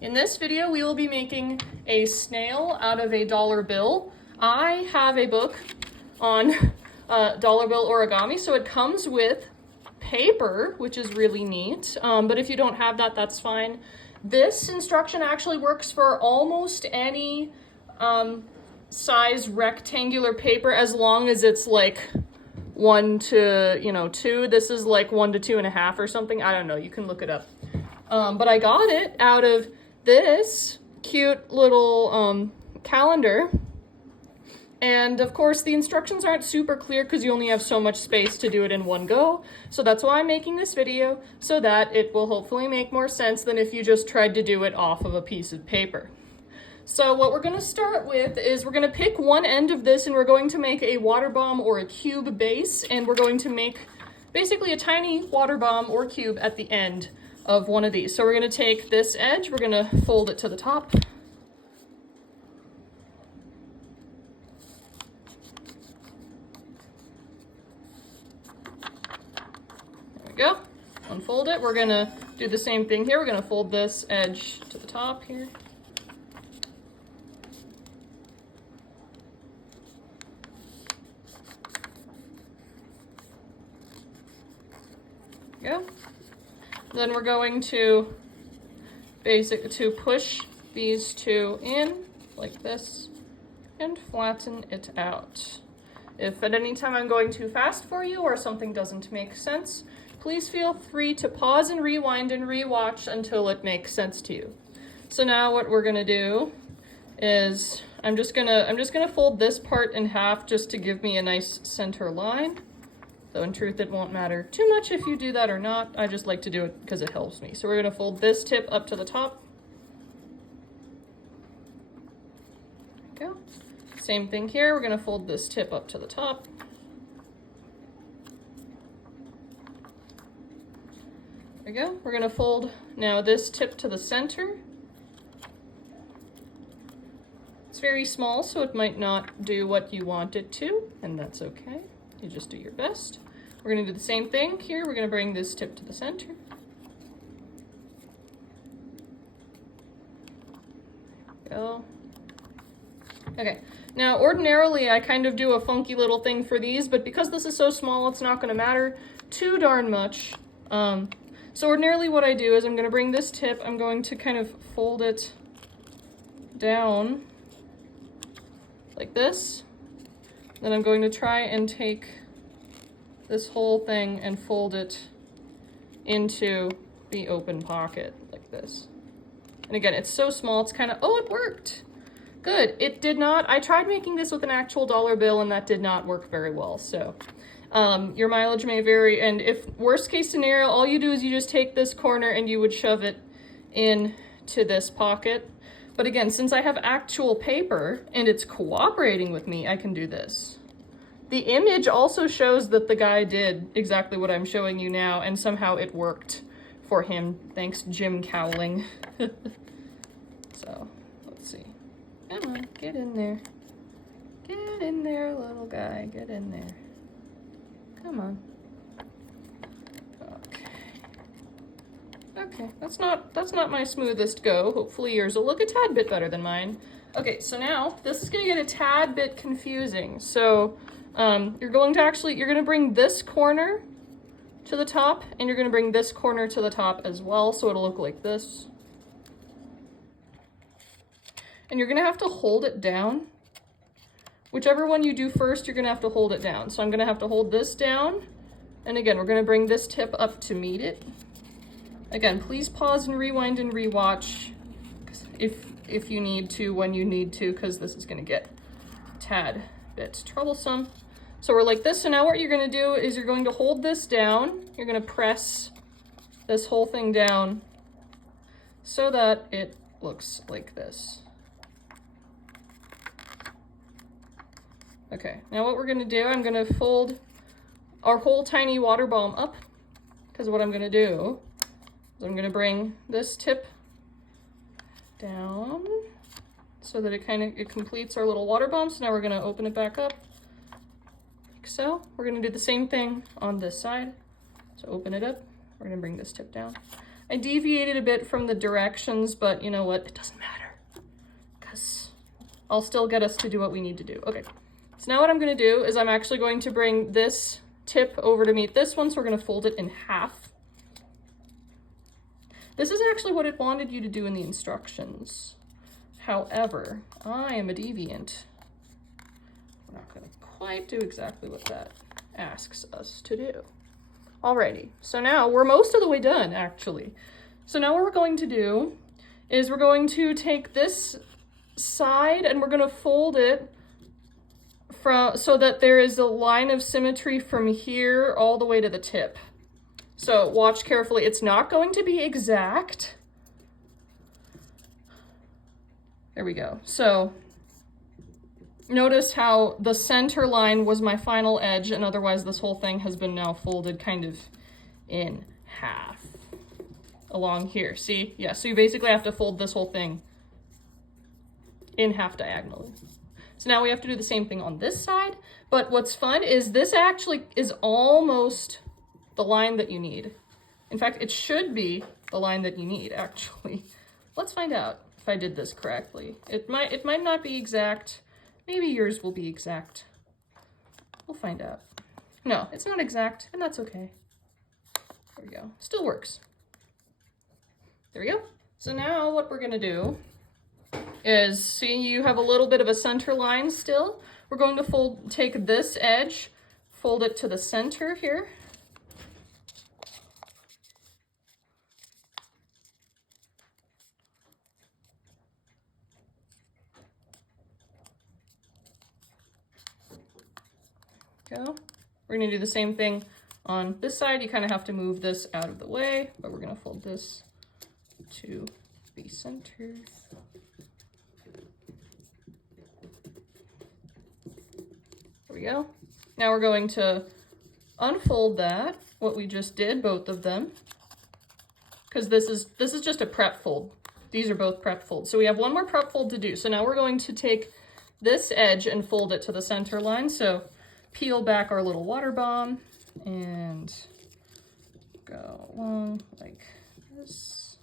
In this video, we will be making a snail out of a dollar bill. I have a book on dollar bill origami, so it comes with paper, which is really neat. But if you don't have that, that's fine. This instruction actually works for almost any size rectangular paper, as long as it's like 1 to 2. This is like 1 to 2.5 or something. I don't know. You can look it up. But I got it out of this cute little calendar. And of course the instructions aren't super clear because you only have so much space to do it in one go. So that's why I'm making this video, so that it will hopefully make more sense than if you just tried to do it off of a piece of paper. So what we're gonna start with is we're gonna pick one end of this and we're going to make a water bomb or a cube base, and we're going to make basically a tiny water bomb or cube at the end of one of these. So we're gonna take this edge, we're gonna fold it to the top. There we go. Unfold it. We're gonna do the same thing here. We're gonna fold this edge to the top here. There we go. Then we're going to push these two in like this and flatten it out. If at any time I'm going too fast for you or something doesn't make sense, please feel free to pause and rewind and rewatch until it makes sense to you. So now what we're gonna do is I'm just gonna fold this part in half just to give me a nice center line. Though in truth, it won't matter too much if you do that or not. I just like to do it because it helps me. So we're gonna fold this tip up to the top. There we go. Same thing here. We're gonna fold this tip up to the top. There we go. We're gonna fold now this tip to the center. It's very small, so it might not do what you want it to, and that's okay. You just do your best. We're gonna do the same thing here. We're gonna bring this tip to the center. Go. Okay, now ordinarily I kind of do a funky little thing for these, but because this is so small, it's not gonna matter too darn much. So ordinarily what I do is I'm gonna bring this tip, I'm going to kind of fold it down like this. Then I'm going to try and take this whole thing and fold it into the open pocket like this. And again, it's so small, it's kind of, oh, it worked. Good, it did not, I tried making this with an actual dollar bill and that did not work very well. So your mileage may vary, and if worst case scenario, all you do is you just take this corner and you would shove it into this pocket. But again, since I have actual paper and it's cooperating with me, I can do this. The image also shows that the guy did exactly what I'm showing you now, and somehow it worked for him. Thanks, Jim Cowling. So, let's see. Come on, get in there. Get in there, little guy, get in there. Come on. Okay, that's not my smoothest go. Hopefully yours will look a tad bit better than mine. Okay, so now this is gonna get a tad bit confusing. So you're gonna bring this corner to the top, and you're gonna bring this corner to the top as well, so it'll look like this. And you're gonna have to hold it down. Whichever one you do first, you're gonna have to hold it down. So I'm gonna have to hold this down, and again, we're gonna bring this tip up to meet it. Again, please pause and rewind and rewatch if you need to, when you need to, because this is gonna get a tad bit troublesome. So we're like this, so now what you're gonna do is you're going to hold this down, you're gonna press this whole thing down so that it looks like this. Okay, now what we're gonna do, I'm gonna fold our whole tiny water bomb up, because what I'm gonna do is I'm gonna bring this tip down so that it completes our little water bomb. So now we're gonna open it back up, like so. We're gonna do the same thing on this side. So open it up, we're gonna bring this tip down. I deviated a bit from the directions, but you know what? It doesn't matter, because I'll still get us to do what we need to do. Okay, so now what I'm gonna do is I'm actually going to bring this tip over to meet this one, so we're gonna fold it in half. This is actually what it wanted you to do in the instructions. However, I am a deviant. We're not gonna quite do exactly what that asks us to do. Alrighty, so now we're most of the way done, actually. So now what we're going to do is we're going to take this side and we're gonna fold it so that there is a line of symmetry from here all the way to the tip. So watch carefully, it's not going to be exact. There we go. So notice how the center line was my final edge, and otherwise this whole thing has been now folded kind of in half along here. See? Yeah, so you basically have to fold this whole thing in half diagonally. So now we have to do the same thing on this side, but what's fun is this actually is almost the line that you need. In fact, it should be the line that you need, actually. Let's find out if I did this correctly. It might not be exact. Maybe yours will be exact. We'll find out. No, it's not exact, and that's okay. There we go. Still works. There we go. So now what we're gonna do is, see, you have a little bit of a center line still. We're going to take this edge, fold it to the center here. Go. We're gonna do the same thing on this side. You kind of have to move this out of the way, but we're gonna fold this to the center. There we go. Now we're going to unfold that, what we just did, both of them, because this is just a prep fold. These are both prep folds. So we have one more prep fold to do. So now we're going to take this edge and fold it to the center line. So peel back our little water bomb and go along like this.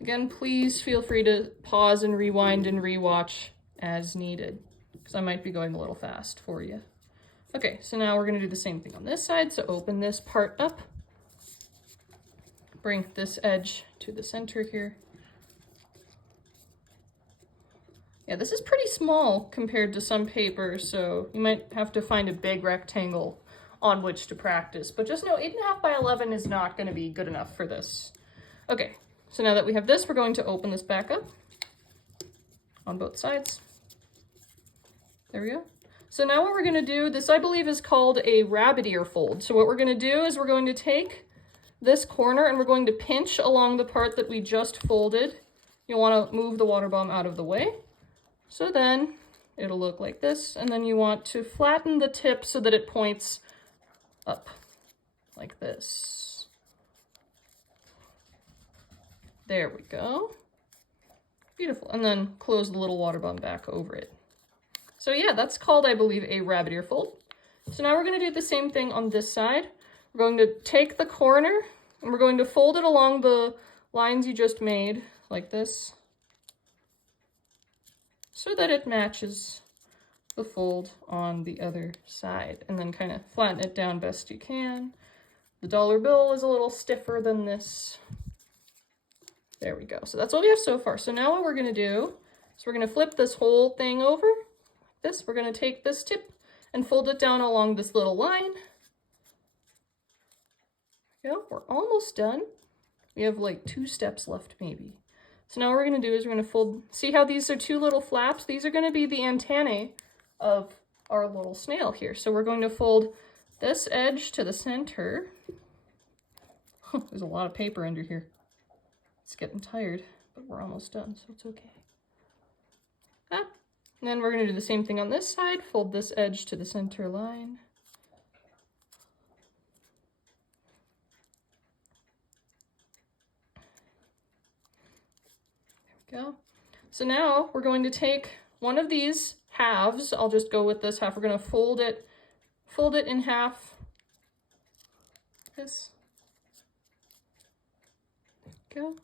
Again, please feel free to pause and rewind and rewatch as needed, because I might be going a little fast for you. Okay, so now we're gonna do the same thing on this side. So open this part up, bring this edge to the center here. Yeah, this is pretty small compared to some papers, so you might have to find a big rectangle on which to practice. But just know 8.5 by 11 is not going to be good enough for this. Okay, so now that we have this, we're going to open this back up on both sides. There we go. So now what we're going to do, this I believe is called a rabbit ear fold. So what we're going to do is we're going to take this corner and we're going to pinch along the part that we just folded. You'll want to move the water bomb out of the way. So then it'll look like this, and then you want to flatten the tip so that it points up like this. There we go. Beautiful. And then close the little water bomb back over it. So yeah, that's called, I believe, a rabbit ear fold. So now we're going to do the same thing on this side. We're going to take the corner and we're going to fold it along the lines you just made like this, so that it matches the fold on the other side, and then kind of flatten it down best you can. The dollar bill is a little stiffer than this. There we go. So that's what we have so far. So now what we're going to do is we're going to flip this whole thing over like this. We're going to take this tip and fold it down along this little line. There we go. We're almost done. We have like 2 steps left maybe. So now what we're going to do is we're going to fold, see how these are 2 little flaps? These are going to be the antennae of our little snail here. So we're going to fold this edge to the center. There's a lot of paper under here. It's getting tired, but we're almost done, so it's okay. And then we're going to do the same thing on this side. Fold this edge to the center line. Go. So now we're going to take one of these halves. I'll just go with this half. We're going to fold it in half. This. Go.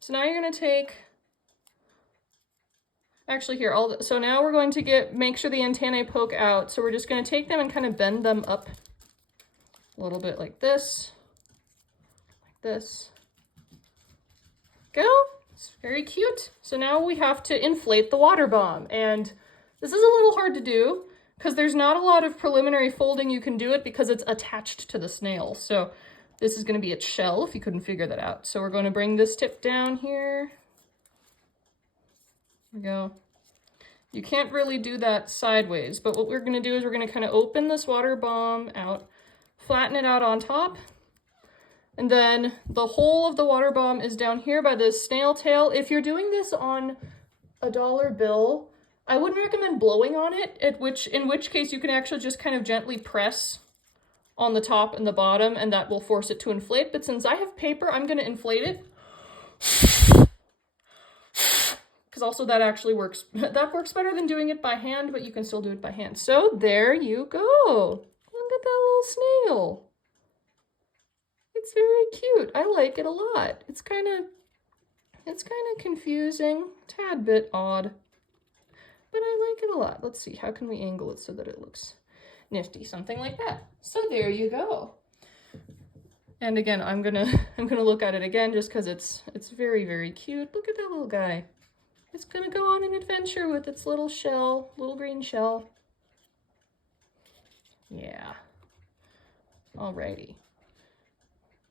So now you're gonna take, actually here, so now we're going to make sure the antennae poke out. So we're just gonna take them and kind of bend them up a little bit like this, Go. It's very cute. So now we have to inflate the water bomb, and this is a little hard to do because there's not a lot of preliminary folding you can do it because it's attached to the snail. So this is going to be its shell if you couldn't figure that out. So we're going to bring this tip down here. There we go. You can't really do that sideways, but what we're going to do is we're going to kind of open this water bomb out, flatten it out on top, and then the whole of the water bomb is down here by the snail tail. If you're doing this on a dollar bill, I wouldn't recommend blowing on it, in which case you can actually just kind of gently press on the top and the bottom, and that will force it to inflate. But since I have paper, I'm going to inflate it. Because also that actually works. That works better than doing it by hand, but you can still do it by hand. So there you go. Look at that little snail. It's very cute. I like it a lot. It's kind of confusing, tad bit odd, but I like it a lot. Let's see, how can we angle it so that it looks nifty? Something like that. So there you go. And again, I'm gonna look at it again just because it's very, very cute. Look at that little guy. It's gonna go on an adventure with its little shell, little green shell. Yeah. Alrighty.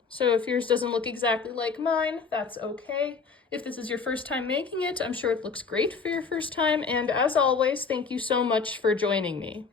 So if yours doesn't look exactly like mine, that's okay. If this is your first time making it, I'm sure it looks great for your first time. And as always, thank you so much for joining me.